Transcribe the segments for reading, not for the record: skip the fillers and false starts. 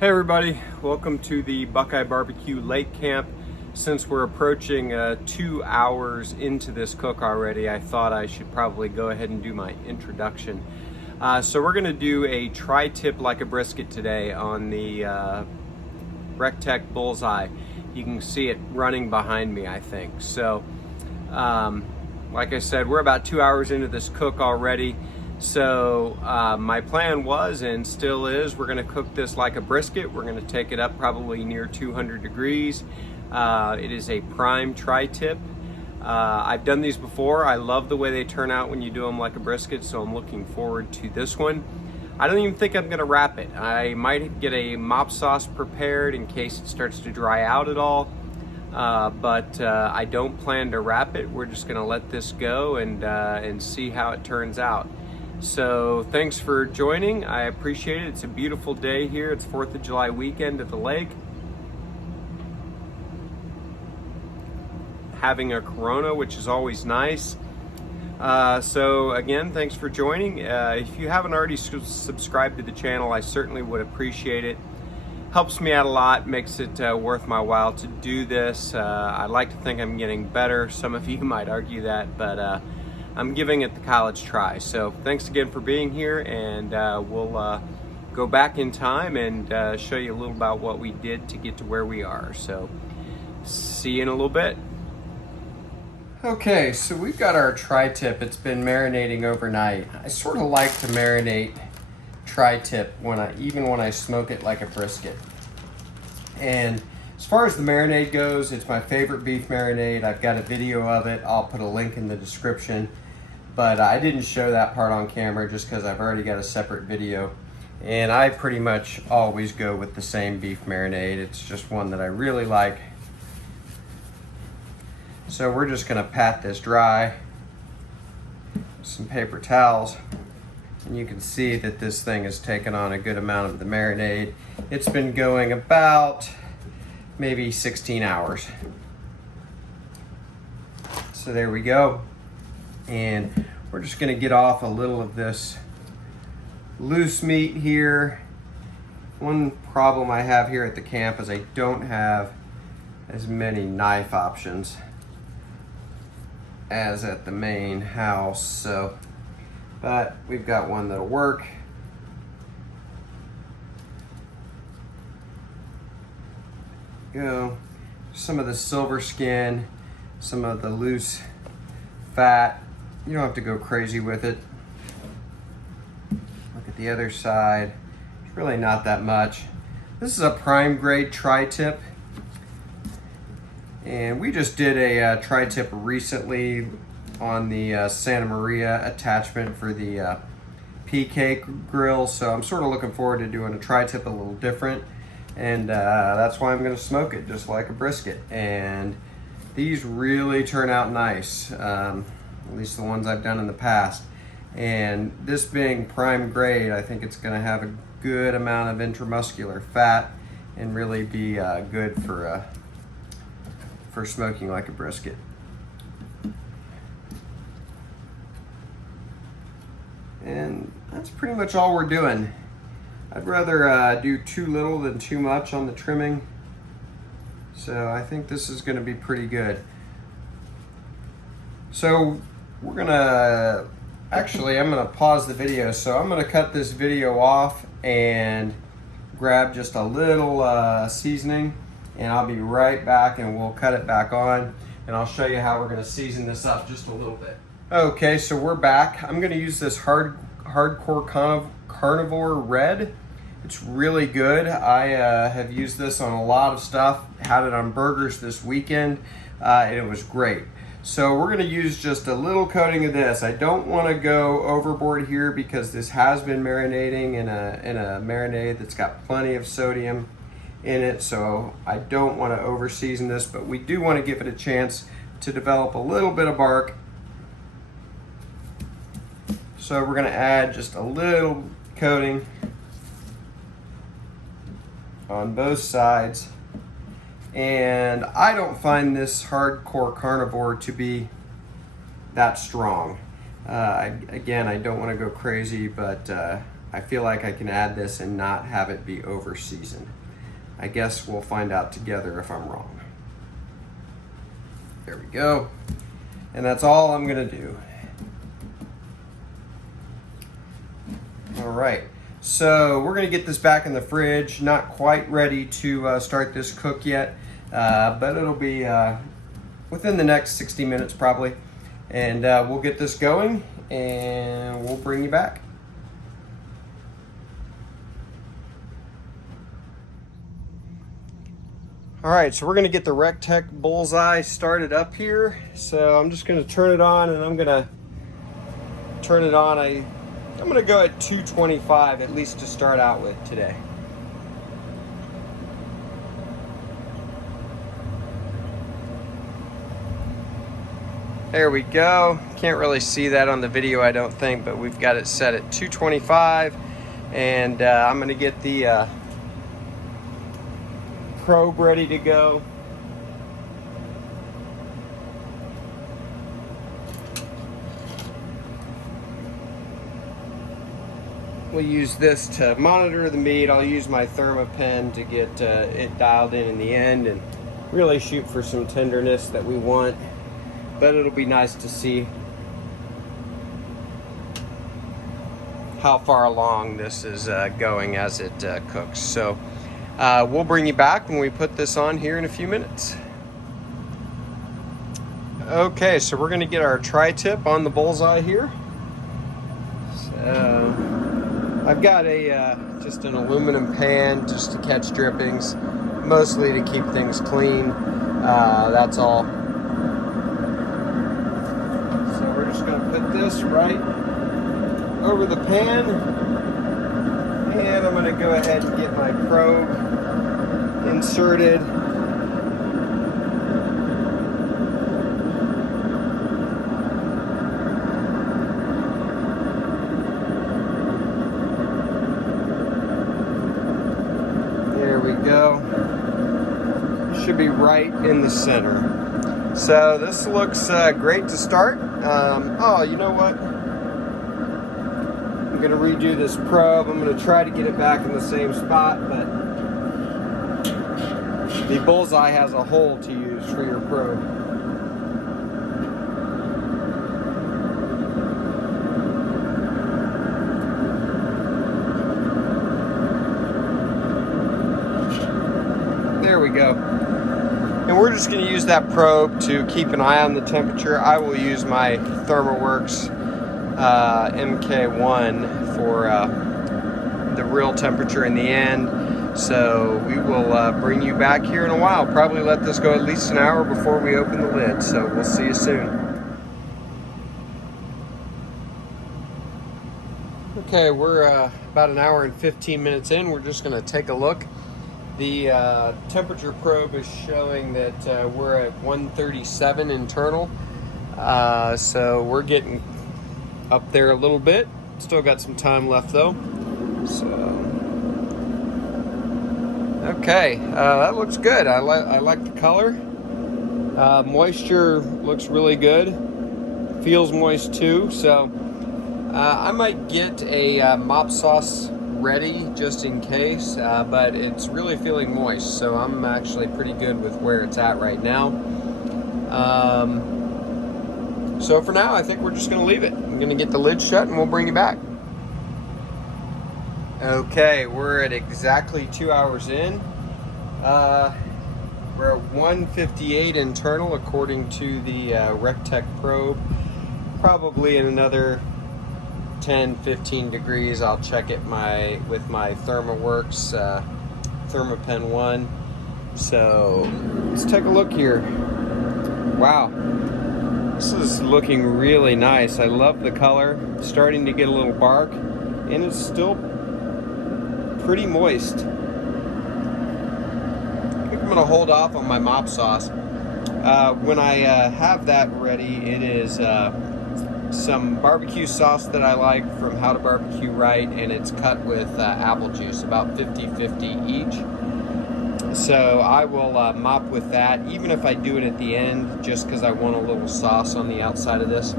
Hey everybody, welcome to the BuQeye Barbecue Lake Camp. Since we're approaching 2 hours into this cook already, I thought I should probably go ahead and do my introduction. So we're gonna do a tri-tip like a brisket today on the RecTeq Bullseye. You can see it running behind me, I think. So, like I said, we're about 2 hours into this cook already. So my plan was and still is, we're gonna cook this like a brisket. We're gonna take it up probably near 200 degrees. It is a prime tri-tip. I've done these before. I love the way they turn out when you do them like a brisket, so I'm looking forward to this one. I don't even think I'm gonna wrap it. I might get a mop sauce prepared in case it starts to dry out at all. But I don't plan to wrap it. We're just gonna let this go and see how it turns out. So thanks for joining. I appreciate it. It's a beautiful day here. It's 4th of July weekend at the lake. Having a Corona, which is always nice. So again, thanks for joining. If you haven't already subscribed to the channel, I certainly would appreciate it. Helps me out a lot, makes it worth my while to do this. I like to think I'm getting better. Some of you might argue that, but I'm giving it the college try. So thanks again for being here, and we'll go back in time and show you a little about what we did to get to where we are. So see you in a little bit. Okay, so we've got our tri-tip. It's been marinating overnight. I sort of like to marinate tri-tip even when I smoke it like a brisket. And as far as the marinade goes, it's my favorite beef marinade. I've got a video of it. I'll put a link in the description. But I didn't show that part on camera just because I've already got a separate video. And I pretty much always go with the same beef marinade. It's just one that I really like. So we're just gonna pat this dry with some paper towels. And you can see that this thing has taken on a good amount of the marinade. It's been going about maybe 16 hours. So there we go. And we're just gonna get off a little of this loose meat here. One problem I have here at the camp is I don't have as many knife options as at the main house. So, but we've got one that'll work. Go. Some of the silver skin, some of the loose fat. You don't have to go crazy with it. Look at the other side. It's really not that much. This is a prime grade tri-tip. And we just did a tri-tip recently on the Santa Maria attachment for the PK grill. So I'm sort of looking forward to doing a tri-tip a little different. And that's why I'm gonna smoke it just like a brisket. And these really turn out nice, at least the ones I've done in the past. And this being prime grade, I think it's gonna have a good amount of intramuscular fat and really be good for smoking like a brisket. And that's pretty much all we're doing. I'd rather do too little than too much on the trimming. So I think this is gonna be pretty good. So we're gonna, actually I'm gonna pause the video. So I'm gonna cut this video off and grab just a little seasoning, and I'll be right back and we'll cut it back on and I'll show you how we're gonna season this up just a little bit. Okay, so we're back. I'm gonna use this hardcore carnivore red. It's really good. I have used this on a lot of stuff, had it on burgers this weekend, and it was great. So we're gonna use just a little coating of this. I don't wanna go overboard here because this has been marinating in a marinade that's got plenty of sodium in it, so I don't want to over season this, but we do want to give it a chance to develop a little bit of bark. So we're going to add just a little coating on both sides. And I don't find this hardcore carnivore to be that strong. Again, I don't want to go crazy, but I feel like I can add this and not have it be over seasoned. I guess we'll find out together if I'm wrong. There we go. And that's all I'm gonna do. All right, so we're gonna get this back in the fridge. Not quite ready to start this cook yet, but it'll be within the next 60 minutes probably. And we'll get this going and we'll bring you back. All right, so we're gonna get the RecTeq Bullseye started up here. So I'm just gonna turn it on, and I'm gonna turn it on. I'm gonna go at 225 at least to start out with today. There we go. Can't really see that on the video, I don't think, but we've got it set at 225, and I'm gonna get the probe ready to go. We'll use this to monitor the meat. I'll use my ThermaPen to get it dialed in the end and really shoot for some tenderness that we want. But it'll be nice to see how far along this is going as it cooks. So we'll bring you back when we put this on here in a few minutes. Okay, so we're gonna get our tri-tip on the Bullseye here. So I've got just an aluminum pan just to catch drippings, mostly to keep things clean. That's all. So we're just gonna put this right over the pan, and I'm gonna go ahead and get my probe inserted. There we go. Should be right in the center. So this looks great to start. Oh, you know what? I'm gonna redo this probe. I'm gonna try to get it back in the same spot, but the Bullseye has a hole to use for your probe. There we go. And we're just going to use that probe to keep an eye on the temperature. I will use my ThermaWorks MK1 for the real temperature in the end. So we will bring you back here in a while. Probably let this go at least an hour before we open the lid. So we'll see you soon. Okay, we're about an hour and 15 minutes in. We're just going to take a look. The temperature probe is showing that we're at 137 internal. So we're getting up there a little bit. Still got some time left though. So. Okay, that looks good. I like the color. Moisture looks really good. Feels moist too. So I might get a mop sauce ready just in case, but it's really feeling moist. So I'm actually pretty good with where it's at right now. So for now, I think we're just going to leave it. I'm going to get the lid shut and we'll bring you back. Okay, we're at exactly 2 hours in. We're at 158 internal according to the RecTeq probe. Probably in another 10-15 degrees. I'll check it with my ThermaWorks ThermaPen 1. So let's take a look here. Wow, this is looking really nice. I love the color. Starting to get a little bark, and it's still pretty moist. I think I'm gonna hold off on my mop sauce. When I have that ready, it is some barbecue sauce that I like from How to Barbecue Right, and it's cut with apple juice, about 50-50 each. So I will mop with that, even if I do it at the end, just because I want a little sauce on the outside of this.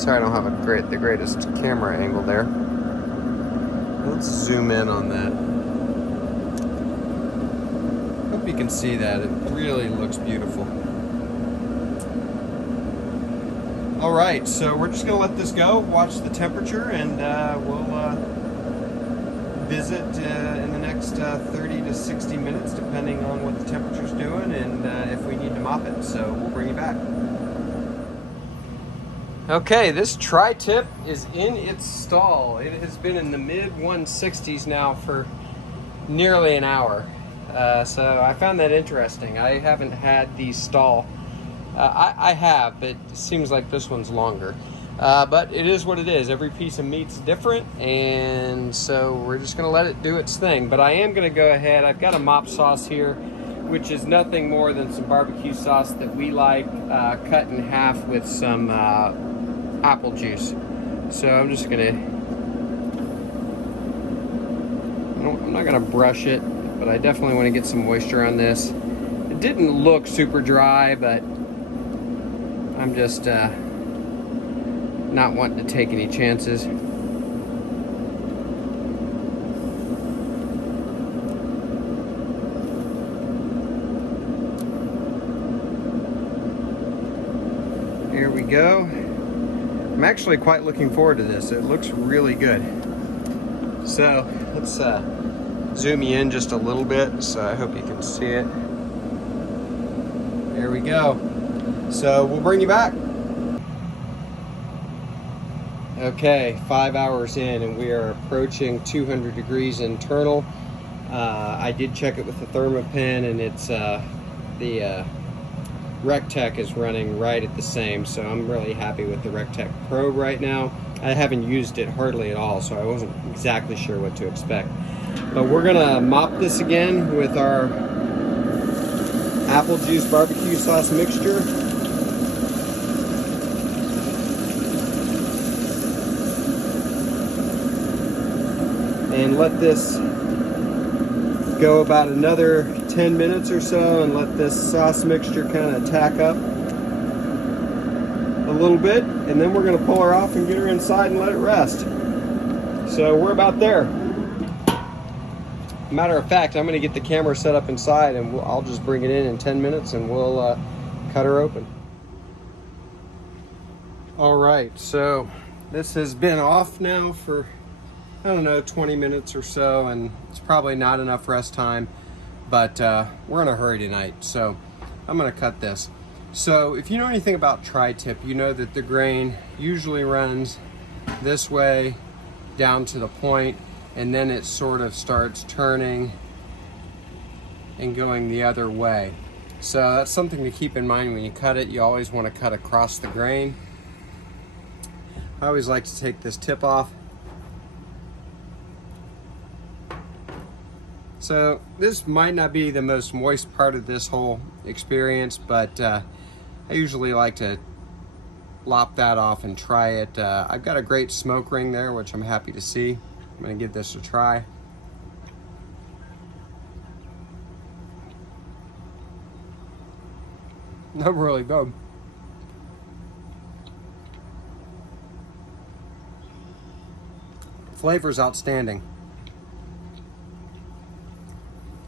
Sorry I don't have the greatest camera angle there. Let's zoom in on that. Hope you can see that. It really looks beautiful. All right, so we're just gonna let this go, watch the temperature, and we'll visit in the next 30 to 60 minutes, depending on what the temperature's doing and if we need to mop it. So we'll bring you back. Okay, this TriTip is in its stall. It has been in the mid 160s now for nearly an hour. So I found that interesting. I haven't had these stall. I have, but it seems like this one's longer. But it is what it is. Every piece of meat's different, and so we're just gonna let it do its thing. But I am gonna go ahead. I've got a mop sauce here, which is nothing more than some barbecue sauce that we like, cut in half with some apple juice. So I'm just gonna, I'm not gonna brush it, but I definitely want to get some moisture on this. It didn't look super dry, but I'm just not wanting to take any chances. Here we go. I'm actually quite looking forward to this. It looks really good. So let's zoom you in just a little bit, so I hope you can see it. There we go. So we'll bring you back. Okay, 5 hours in, and we are approaching 200 degrees internal. I did check it with the Thermopin, and it's the RecTeq is running right at the same, so I'm really happy with the RecTeq probe right now. I haven't used it hardly at all, so I wasn't exactly sure what to expect. But we're gonna mop this again with our apple juice barbecue sauce mixture. And let this go about another 10 minutes or so, and let this sauce mixture kind of tack up a little bit, and then we're going to pull her off and get her inside and let it rest. So we're about there. Matter of fact, I'm going to get the camera set up inside, and I'll just bring it in 10 minutes and we'll cut her open. All right, so this has been off now for, I don't know, 20 minutes or so, and it's probably not enough rest time, but we're in a hurry tonight, so I'm gonna cut this. So if you know anything about TriTip, you know that the grain usually runs this way down to the point, and then it sort of starts turning and going the other way. So that's something to keep in mind when you cut it. You always want to cut across the grain. I always like to take this tip off. So this might not be the most moist part of this whole experience, but I usually like to lop that off and try it. I've got a great smoke ring there, which I'm happy to see. I'm gonna give this a try. Not really good. Flavor's outstanding.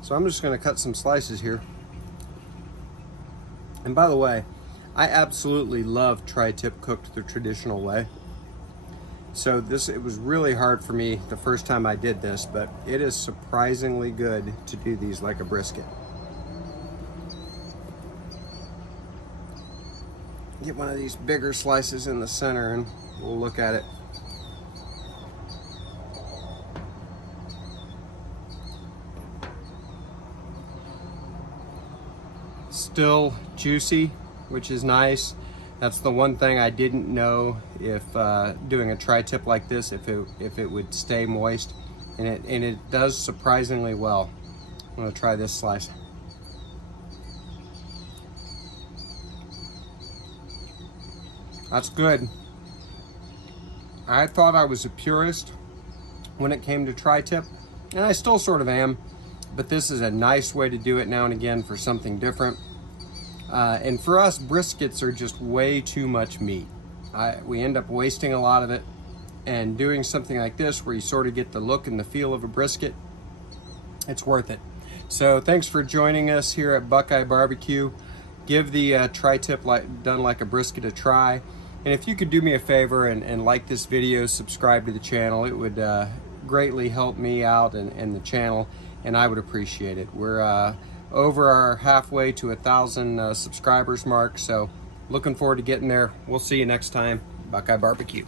So I'm just gonna cut some slices here. And by the way, I absolutely love TriTip cooked the traditional way. So it was really hard for me the first time I did this, but it is surprisingly good to do these like a brisket. Get one of these bigger slices in the center and we'll look at it. Still juicy, which is nice. That's the one thing I didn't know, if doing a TriTip like this, if it would stay moist, and it does surprisingly well. I'm gonna try this slice. That's good. I thought I was a purist when it came to TriTip, and I still sort of am, but this is a nice way to do it now and again for something different. And for us, briskets are just way too much meat. We end up wasting a lot of it, and doing something like this where you sort of get the look and the feel of a brisket, it's worth it. So thanks for joining us here at BuQeye Barbecue. Give the tri-tip done like a brisket a try. And if you could do me a favor and like this video, subscribe to the channel, it would greatly help me out and the channel, and I would appreciate it. We're over our halfway to 1,000 subscribers mark, so looking forward to getting there. We'll see you next time. BuQeye Barbecue.